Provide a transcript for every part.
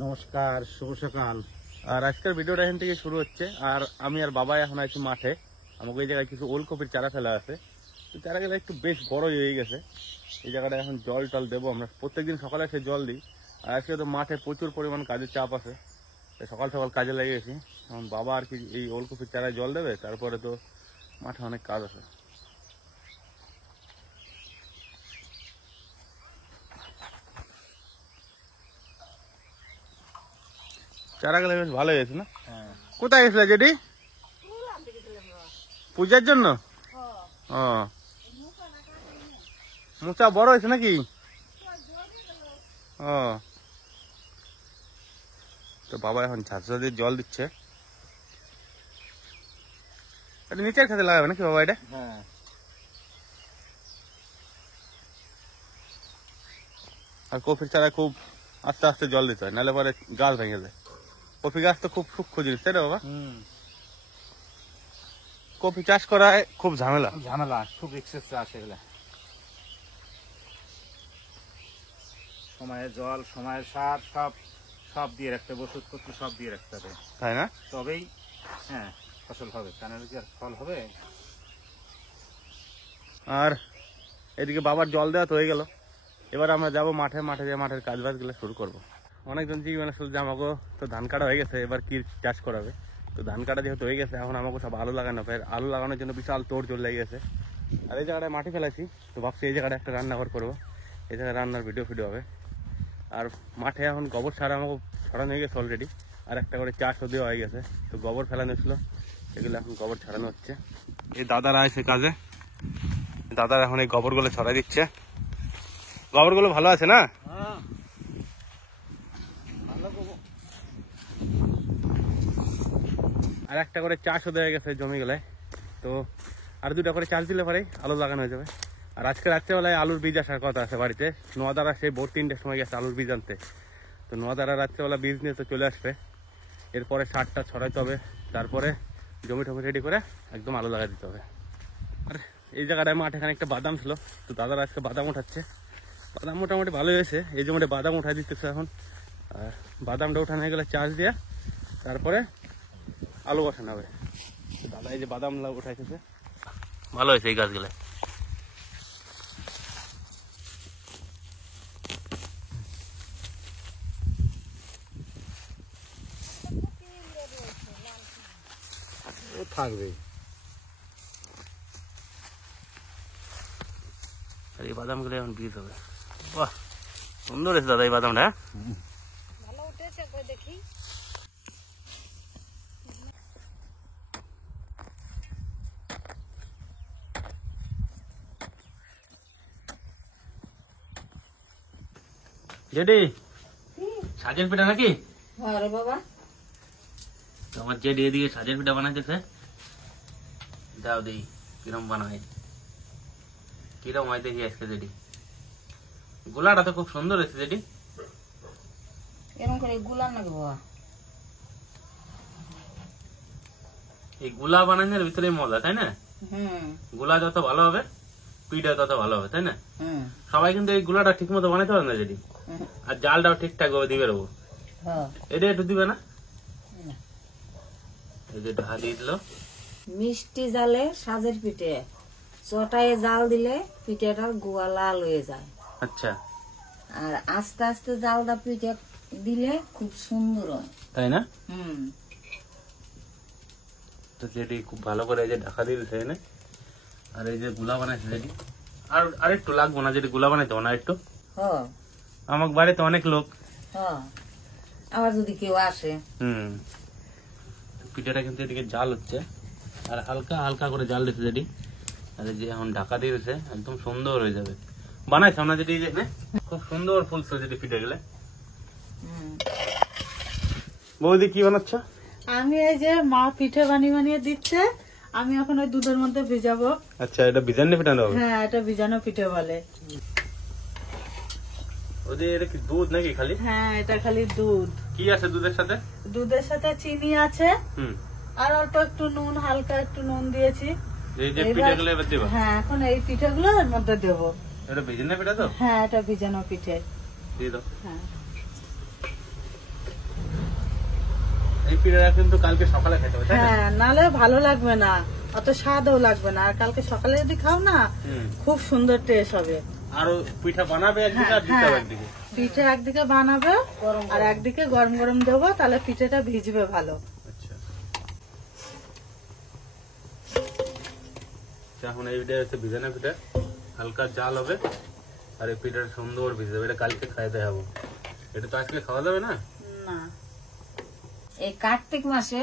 নমস্কার, শুভ সকাল। আর আজকের ভিডিওটা এখান থেকে শুরু হচ্ছে। আর আমি আর বাবা এখন আছি মাঠে। আমাকে এই জায়গায় কিছু ওলকপির চারা ফেলা আছে, তো চারাগুলো একটু বেশ বড়ই হয়ে গেছে। এই জায়গাটা এখন জল টল দেবো, আমরা প্রত্যেকদিন সকালে এসে জল দিই। আর আজকে তো মাঠে প্রচুর পরিমাণ কাজের চাপ আছে, তাই সকাল সকাল কাজে লেগে গেছি। এখন বাবা আর কি এই ওলকপির চারায় জল দেবে, তারপরে তো মাঠে অনেক কাজ আছে। চারাগুলো বেশ ভালো হয়েছে না? কোথায় গেছিল যেটি? পূজার জন্য? ও, মোচা বড় হয়েছে নাকি? ও, তো বাবা এখন ঝাঁঝরা দিয়ে জল দিচ্ছে। এটা নিচের খেতে লাগাবে নাকি বাবা এটা? হ্যাঁ, আর কফির চারা খুব আস্তে আস্তে জল দিতে হয়, নাহলে পরে গাছ ভেঙে যায়। কফি গাছ তো খুব সূক্ষ্ম জিনিস, তাই না বাবা? কফি চাষ করায় খুব ঝামেলা। ঝামেলা, খুব এক্সেস চাষ এগুলা। সময়ে জল, সময়ে সার, সব সব দিয়ে রাখতে হবে, ওষুধপত্র সব দিয়ে রাখতে হবে, তাই না? তবেই ফসল হবে। কারণ কি আর ফল হবে? আর এদিকে বাবার জল দেওয়া তো হয়ে গেল। এবার আমরা যাবো মাঠে, মাঠে গিয়ে মাঠের কাজ বাজ গুলো শুরু করবো। অনেকজন জিজ্ঞাসা করছে যে আমাকে তো ধান কাটা হয়ে গেছে, এবার কি চাষ করাবে। তো ধান কাটা যেহেতু হয়ে গেছে, এখন আমাকে সব আলু লাগানো হবে। আলু লাগানোর জন্য বিশাল তোড় জোর লেগে গেছে। আর এই জায়গাটায় মাটি ফেলেছি, তো ভাবছি এই জায়গাটা একটা রান্নাঘর করবো। এই জায়গায় রান্নার ভিডিও হবে। আর মাঠে এখন গোবর সার আমাকে ছড়ানো হয়ে গেছে অলরেডি, আর একটা করে চাষও দেওয়া হয়ে গেছে। তো গোবর ফেলানো ছিল, এগুলো এখন গোবর ছড়ানো হচ্ছে। এই দাদারা আছে কাজে, দাদারা এখন এই গোবরগুলো ছড়াই দিচ্ছে। গোবরগুলো ভালো আছে না? আর একটা করে চাষও দেওয়া গেছে জমিগুলায়। তো আর দুটা করে চাষ দিলে পরে আলু লাগানো হয়ে যাবে। আর আজকে রাত্রেবেলায় আলুর বীজ আসার কথা আছে বাড়িতে। নোয়াদারা সেই ভোর 3টের সময় গেছে আলুর বীজ আনতে। তো নোয়াদারা রাত্রেবেলা বীজ নিয়ে তো চলে আসবে। এরপরে সারটা ছড়াইতে হবে, তারপরে জমি টমি রেডি করে একদম আলু লাগাই দিতে হবে। আর এই জায়গাটায় মাঠে এখানে একটা বাদাম ছিল, তো দাদারা আজকে বাদাম উঠাচ্ছে। বাদাম মোটামুটি ভালো হয়েছে, এই জমিটা বাদাম উঠাই দিতেছে এখন। আর বাদামটা উঠানো হয়ে গেলে চাষ দিয়ে তারপরে আলু বসানো হবে। দাদা এই যে বাদাম উঠাইতেছে, ভালো হয়েছে এই গাছগুলো। থাকবে। আর এই বাদামগুলো এখন বীজ হবে। বাহ, সুন্দর হয়েছে দাদা এই বাদামটা। ভালো উঠেছে, কই দেখি। জেডি সাজের পিঠা নাকি? আরে বাবা, আমার জেডি এদিকে সাজের পিঠা বানাইতেছে। দাও দেই কিরম বানায়, কিরম হয় দেখি আজকে। জেডি গোলাটা তো খুব সুন্দর হয়েছে জেডি। এরকম করে গুলান নাকি বাবা? এই গুলা বানানোর ভিতরে মজা, তাই না? গুলা যত ভালো হবে পিঠা তত ভালো হবে, তাই না? সবাই কিন্তু এই গুলাটা ঠিক মতো বানাইতে পারে না জেডি। আর জালটাও ঠিকঠাক ভাবে দিবে রবো, এটা একটু দিবে না? এই যে ঢা দিয়ে দিল। মিষ্টি জালে সাজের পিঠে চটায় জাল দিলে পিঠেটার গুয়া লাল হয়ে যায়। আচ্ছা, আর আস্তে আস্তে জালটা পিঠে দিলে খুব সুন্দর হয়, তাই না? হুম। তো যেটি খুব ভালো করে এই যে ঢাকা দিয়ে দিতে না। আর এই যে গুলা বানাইছে যেটি, আর একটু লাগবো না? যেটি গুলা বানাইতে না একটু? আমার বাড়িতে অনেক লোক, আবার যদি কেউ আসে। পিঠাটা কিন্তু এদিকে জাল হচ্ছে, আর হালকা হালকা করে জাল দিচ্ছে যেটি। আর যে এখন ঢাকা দিয়ে দিচ্ছে, একদম সুন্দর হয়ে যাবে। বানাইছে না যেটি? খুব সুন্দর ফুলছে যেটি পিঠে গেলে। বৌদি কি বানাচ্ছ? আমি এই যে মা পিঠে বানিয়ে দিচ্ছে, আমি এখন ওই দুধের মধ্যে ভিজাবো। আচ্ছা, এটা ভিজানো পিঠা হবে? হ্যাঁ, এটা ভিজানো পিঠে বলে। ওদের এটা কি দুধ নাকি খালি? হ্যাঁ, এটা খালি দুধ। কি আছে দুধের সাথে? দুধের সাথে চিনি আছে, আর অল্প একটু নুন, হালকা একটু নুন দিয়েছি। এই যে পিঠেগুলো এবার দেব? হ্যাঁ, এখন এই পিঠেগুলো এর মধ্যে দেবো। এটা ভিজানো পিঠা তো? হ্যাঁ, এটা ভিজানো পিঠে। দিয়ে দাও। হ্যাঁ, পিঠাটা কিন্তু কালকে সকালে খেতে হবে, তাই না? হ্যাঁ, নালে ভালো লাগবে না, অত স্বাদও লাগবে না। আর কালকে সকালে যদি খাও না, হুম। খুব সুন্দর টেস্ট হবে। আর পিঠা বানাবে একদিকে আর দিতে হবে একদিকে। পিঠে একদিকে বানাবে আর একদিকে গরম গরম দেবো, তাহলে পিঠেটা ভিজবে ভালো। আচ্ছা, এখন এইটা হচ্ছে ভিজানো পিঠা, হালকা জাল হবে আর এই পিঠাটা সুন্দর ভিজে যাবে। এটা কালকে খাইতে হবে, এটা তো আজকে খাওয়া যাবে না। না, এই কার্তিক মাসে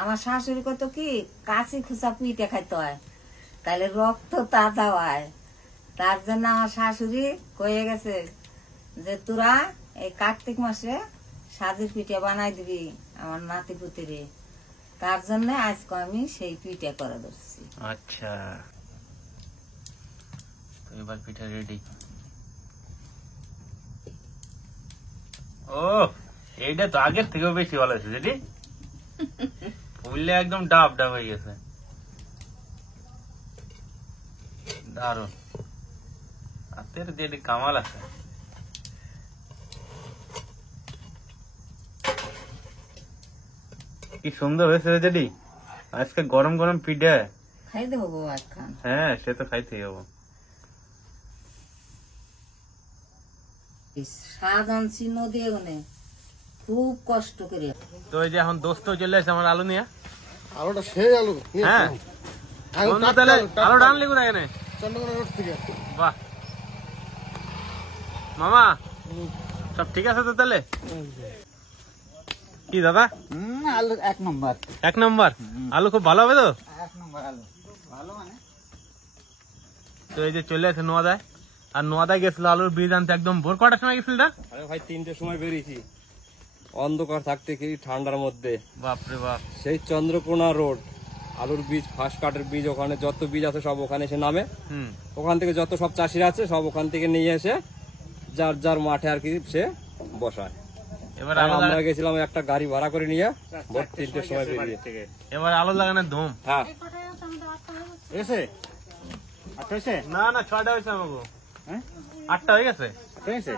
আমার শাশুড়ি কত কি কাঁচি খুচা পিঠে খাইতে হয়, তাহলে রক্ত তাজা হয়। তার জন্য আমার শাশুড়ি কয়ে গেছে যে তোরা এই কার্তিক মাসে সাজের পিঠে বানাই দিবি আমার নাতি পুতিরে। তার জন্য আজকে আমি সেই পিঠে করে ধরছি। আচ্ছা, তো এবার পিঠা রেডি। ও, এইটা তো আগের থেকেও বেশি ভালো হয়েছে দিদি, ফুললে একদম ডাব ডাব হয়ে গেছে, দারুন। হাতের যেটি কামাল আছে। কি সুন্দর হয়েছে রে জেডি, আজকে গরম গরম পিঠে। খাই দেবো বউ একখান। হ্যাঁ, সে তো খাইতেই হবো। সাজ আনছি নদী এগোনে, খুব কষ্ট করে। তো এই যে এখন দোস্ত চলে আসে আমার আলু নিয়ে। আলুটা সেই আলু নিয়ে হ্যাঁ, আলু বন্ধু টাটকা তাহলে আলু, টাটকা আলু আলু। ডানলি কোথায় এনে? চন্দ্রকোনা রোড থেকে। বাহ মামা, সব ঠিক আছে তো তাহলে? কি দাদা, আলু 1 নম্বর। 1 নম্বর আলু, খুব ভালো হবে তো? 1 নম্বর আলু ভালো মানে। তো এই যে চলে আসে নোয়াদায়, আর নোয়াদায় গেছিল আলুর বীজ আনতে। একদম ভোর কটার সময় গেছিল? আরে ভাই 3টের সময় বেরিয়েছি, অন্ধকার থাকতে কি ঠান্ডার মধ্যে, বাপরে বাপ। সেই চন্দ্রকোনা রোড আলুর বীজ, ফার্স্ট কাটের বীজ, ওখানে যত বীজ আছে সব ওখানে এসে নামে। হুম, ওখান থেকে যত সব চাষিরা আছে সব ওখান থেকে নিয়ে এসে যার যার মাঠে আর কি সে বসায়। এবার আর আলু আমরা লাগা- গেছিলাম একটা গাড়ি ভাড়া করে নিয়ে ভোর 3টের সময় বেরিয়ে। এবার আলু লাগানোর ধুম। হ্যাঁ, এসে আচ্ছা হয়েছে না না, 6টা হয়েছে আমাকে। হ্যাঁ 8টা হয়ে গেছে। হয়েছে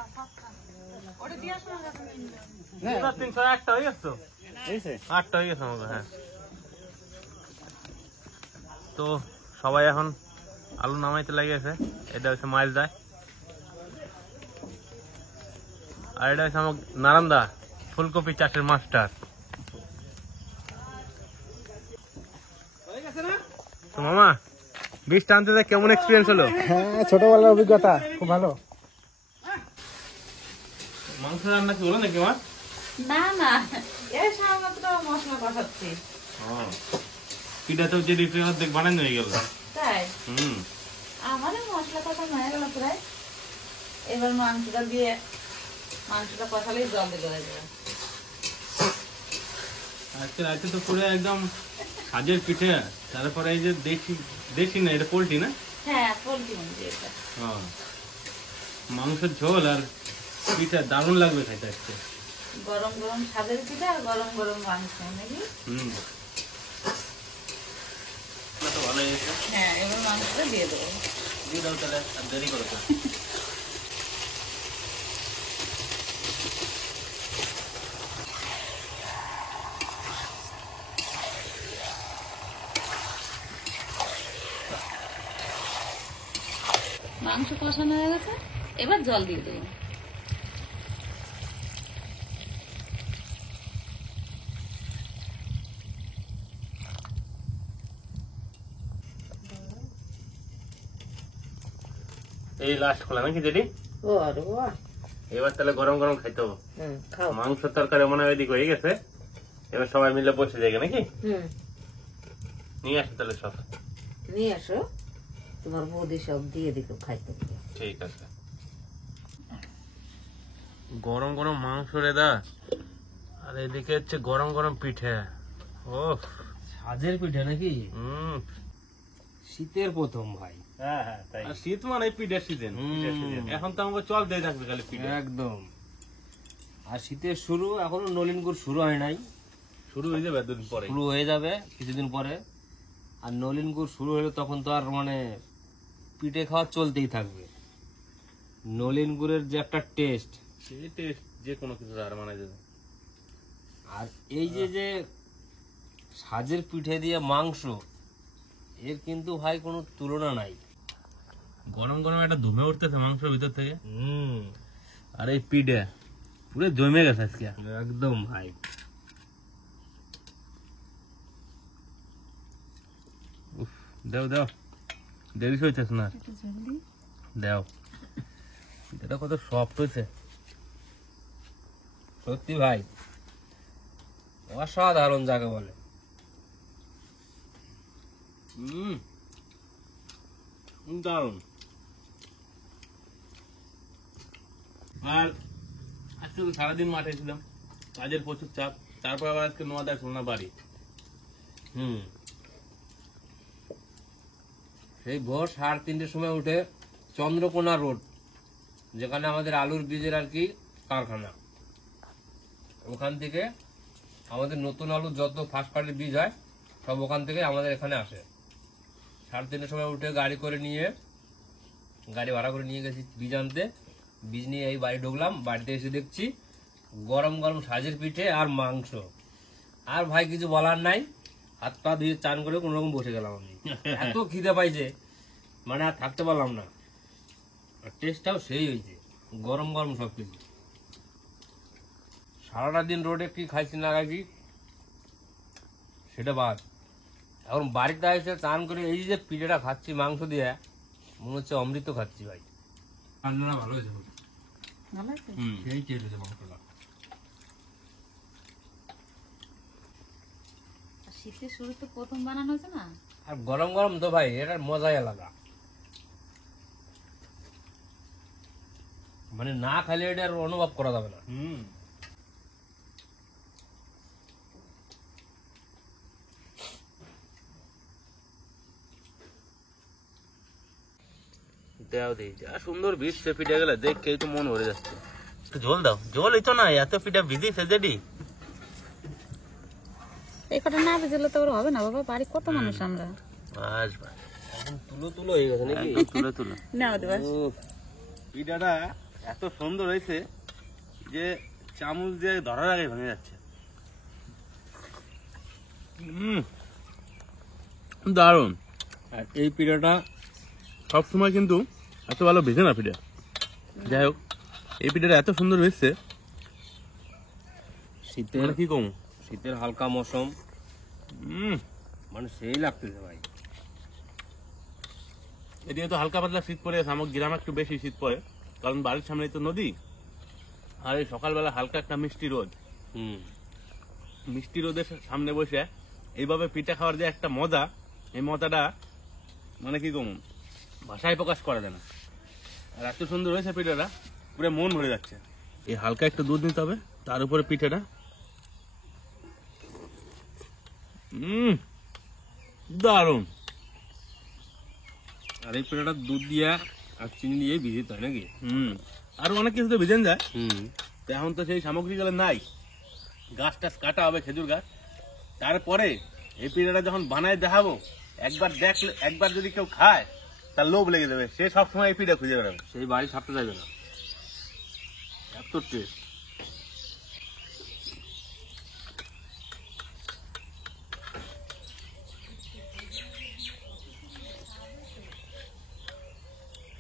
এবার 300 1টা হয়ে গেছে তো। হয়েছে 8টা হয়ে গেছে আমাকে। হ্যাঁ, তো সবাই এখন আলু নামাইতে লাগিয়েছে। এটা হচ্ছে মাইল দেয়, আর এটা হচ্ছে আমার নারান্দা ফুলকপি চাষের মাস্টার। তো মামা, বীজ টানতে যায় কেমন এক্সপিরিয়েন্স হলো? হ্যাঁ, ছোটবেলার অভিজ্ঞতা খুব ভালো। মাংস রান্না কি হলো নাকি আমার? না না, এই সামাত্র মশলা কষাচ্ছি। পিঠা তো যে রিফ্রি অর্ধেক বানানো হয়ে গেল। তাই হুম, আমাদের মশলা কষানো হয়ে গেল প্রায়। এবার মাংসটা দিয়ে, মাংসটা কষালেই জল দিতে হয়ে যাবে। আজকে রাতে তো পুরো একদম সাজের পিঠে। তারপরে এই যে দেশি, দেশি না এটা পোল্ট্রি না? হ্যাঁ, পোলট্রি মুরগি এটা। হ্যাঁ, মাংসের ঝোল আর পিঠা দারুণ লাগবে খাইতে আজকে। গরম গরম সাজের পিঠা আর গরম গরম মাংস নাকি? হুম, তো ভালো হয়েছে। হ্যাঁ, এবার মাংসটা দিয়ে দেবো। দিয়ে দাও তাহলে, আর দেরি করো তো। মাংস কষানো হয়ে গেছে, এবার জল দিয়ে দেবো। এই লাস্ট খোলা নাকি যেটি? ও আর ও, এবার তাহলে গরম গরম খাইতে হবে। খাও। মাংস তরকারি মনে হয় এদিক হয়ে গেছে, এবার সবাই মিলে বসে যাবে নাকি? নিয়ে আসো তাহলে সব। নিয়ে আসো, তোমার বৌদি সব দিয়ে দিত খাইতে। ঠিক আছে। গরম গরম মাংস রে দা, আর এদিকে হচ্ছে গরম গরম পিঠে। ও, সাজের পিঠে নাকি? হুম, শীতের প্রথম ভাই। হ্যাঁ হ্যাঁ তাই আর শীত মানে পিঠের সিজন। এখন তো আমাকে চল দিয়ে থাকবে খালি পিঠে। একদম। আর শীতের শুরু, এখনো নলিন গুড় শুরু হয় নাই, শুরু হয়ে যাবে দুদিন পরে। শুরু হয়ে যাবে কিছুদিন পরে। আর নলিন গুড় শুরু হলে তখন তো আর মানে পিঠে খাওয়া চলতেই থাকবে। নলিন গুড়ের যে একটা টেস্ট, সেই টেস্ট যে কোনো কিছু আর মানা যাবে। আর এই যে যে সাজের পিঠে দিয়ে মাংস, এর কিন্তু ভাই কোনো তুলনা নাই। গরম গরম একটা ধুমে উঠতেছে মাংসের ভিতর থেকে। আর এই পিঠে পুরো জমে গেছে আজকে একদম ভাই। দাও দাও, দেরি হইতেছে না, দাও। এটা কত সফট হয়েছে সত্যি ভাই, অসাধারণ যাকে বলে। দারুন। আর আজকে তো সারাদিন মাঠে ছিলাম, কাজের প্রচুর চাপ, তারপর আবার আজকে নোয়াদায় খুলনা বাড়ি। সেই ভোর 3:30টার সময় উঠে চন্দ্রকোনা রোড, যেখানে আমাদের আলুর বীজের আর কি কারখানা, ওখান থেকে আমাদের নতুন আলু যত ফার্স্ট পার্টির বীজ হয় সব ওখান থেকে আমাদের এখানে আসে। 3:30টার সময় উঠে গাড়ি ভাড়া করে নিয়ে গেছি বীজ আনতে। বীজ নিয়ে এই বাড়ি ঢুকলাম, বাড়িতে এসে দেখছি গরম গরম সাজের পিঠে আর মাংস। আর ভাই কিছু বলার নাই, হাত পা ধুয়ে চান করে কোন রকম বসে গেলাম আমি। এত খিদে পাইছে মানে আর থাকতে পারলাম না। আর টেস্টটাও সেই হয়েছে, গরম গরম সবকিছু। সারাটা দিন রোডে কি খাইছি না খাইছি সেটা বাদ, এখন বাড়িতে এসে চান করে এই যে পিঠেটা খাচ্ছি মাংস দিয়ে, মনে হচ্ছে অমৃত খাচ্ছি ভাই। রান্নাটা ভালো হয়েছে, ভালো আছে? সেই টেস্ট হয়েছে মাংসটা। আর শীতের শুরু তো প্রথম বানানো হয়েছে না, আর গরম গরম তো ভাই এটার মজাই আলাদা, মানে না খাইলে এটার অনুভব করা যাবে না। দাও দিই, যা সুন্দর ভিজছে পিঠে গেলে দেখেই তো মন ভরে যাচ্ছে। একটু ঝোল দাও, ঝোল এই তো না, এত পিঠা ভিজিছে যেটি। এই কটা না ভেজেলে তো হবে না বাবা, বাড়ি কত মানুষ আমরা। আসবা এখন তুলো হয়ে গেছে নাকি? একদম তুলে তুলে। নাও দিবা। পিঠাটা এত সুন্দর হয়েছে যে চামচ দিয়ে ধরার আগে ভেঙে যাচ্ছে। দারুন। আর এই পিঠাটা সবসময় কিন্তু এত ভালো ভেজে না পিঠা, যাই হোক এই পিঠাটা এত সুন্দর হয়েছে, শীতের কি কম, শীতের হালকা মৌসুম, মানে সেই লাগতেছে ভাই। এদিকে তো হালকা পাতলা শীত পড়ে, আমার গ্রামে একটু বেশি শীত পড়ে, কারণ বাড়ির সামনে তো নদী। আর এই সকালবেলা হালকা একটা মিষ্টি রোদ, মিষ্টি রোদের সামনে বসে এইভাবে পিঠা খাওয়ার যে একটা মজা, এই মজাটা মানে কি কম, ভাষায় প্রকাশ করা যায় না। আর এত সুন্দর হয়েছে পিঠাটা, পুরো মন ভরে যাচ্ছে। এই হালকা একটু দুধ নিতে হবে, তার উপরে পিঠাটা, দারুন। আর এই পিঠাটা দুধ দিয়ে আর চিনি দিয়ে ভিজিতে হয় নাকি? আর অনেক কিছু তো ভিজেন যায়, তো এখন তো সেই সামগ্রীগুলো নাই। গাছ টাছ কাটা হবে, খেজুর গাছ, তারপরে এই পিঠাটা যখন বানায় দেখাবো, একবার যদি কেউ খায় তার লোভ লেগে যাবে, সে সবসময় এই পিঠা খুঁজে বেড়াবে, সেই বাড়ি ছাড়তে যাবে না, এত টেস্ট।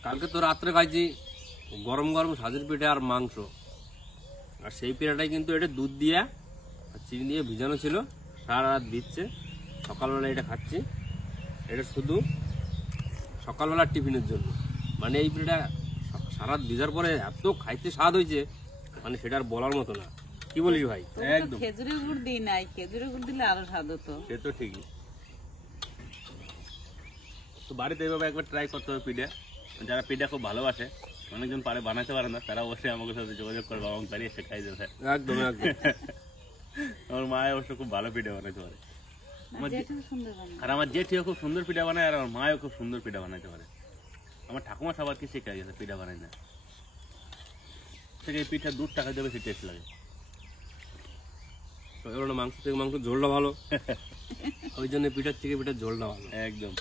কালকে তো রাত্রে খাইছি গরম গরম সাজের পিঠে আর মাংস, আর সেই পিঠাটাই কিন্তু এটা দুধ দিয়ে আর চিনি দিয়ে ভিজানো ছিল, সারা রাত ভিজছে, সকালবেলা এটা খাচ্ছি। এটা শুধু সকালবেলার টিফিনের জন্য, মানে এই পিঠাটা সারা রাত ভিজার পরে এত খাইতে স্বাদ হয়েছে, মানে সেটা আর বলার মতো না। কি বলিস ভাই? একদম, খেজুরের গুড় দিই নাই, খেজুরের গুড় দিলে আরো স্বাদ হতো। সে তো ঠিকই। তো বাড়িতে এইভাবে একবার ট্রাই করতে হবে পিঠা। যারা পিঠা খুব ভালোবাসে, অনেকজন বানাতে পারে না, তারা অবশ্যই আমাকে সাথে যোগাযোগ করবে, এবং তারই এসে খাই দেবে। একদম একদম। আমার মা অবশ্য খুব ভালো পিঠা বানাতে পারে, সুন্দর বানায়। আর আমার জেঠিও খুব সুন্দর পিঠা বানায়, আর আমার মাও খুব সুন্দর পিঠা বানাতে পারে। আমার ঠাকুমা সবার কি শিখে গেছে পিঠা বানায় না, থেকে এই পিঠা দুধ টাকা দেবে, সে টেস্ট লাগে। মাংস থেকে মাংস ঝোলটা ভালো, ওই জন্য পিঠার থেকে পিঠার ঝোলটা ভালো। একদম।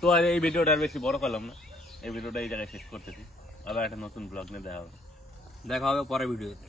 তো আর এই ভিডিওটা আর বেশি বড় করলাম না, এই ভিডিওটা এই জায়গায় শেষ করতেছি। আবার একটা নতুন ব্লগ নিয়ে দেখা হবে পরের ভিডিওতে।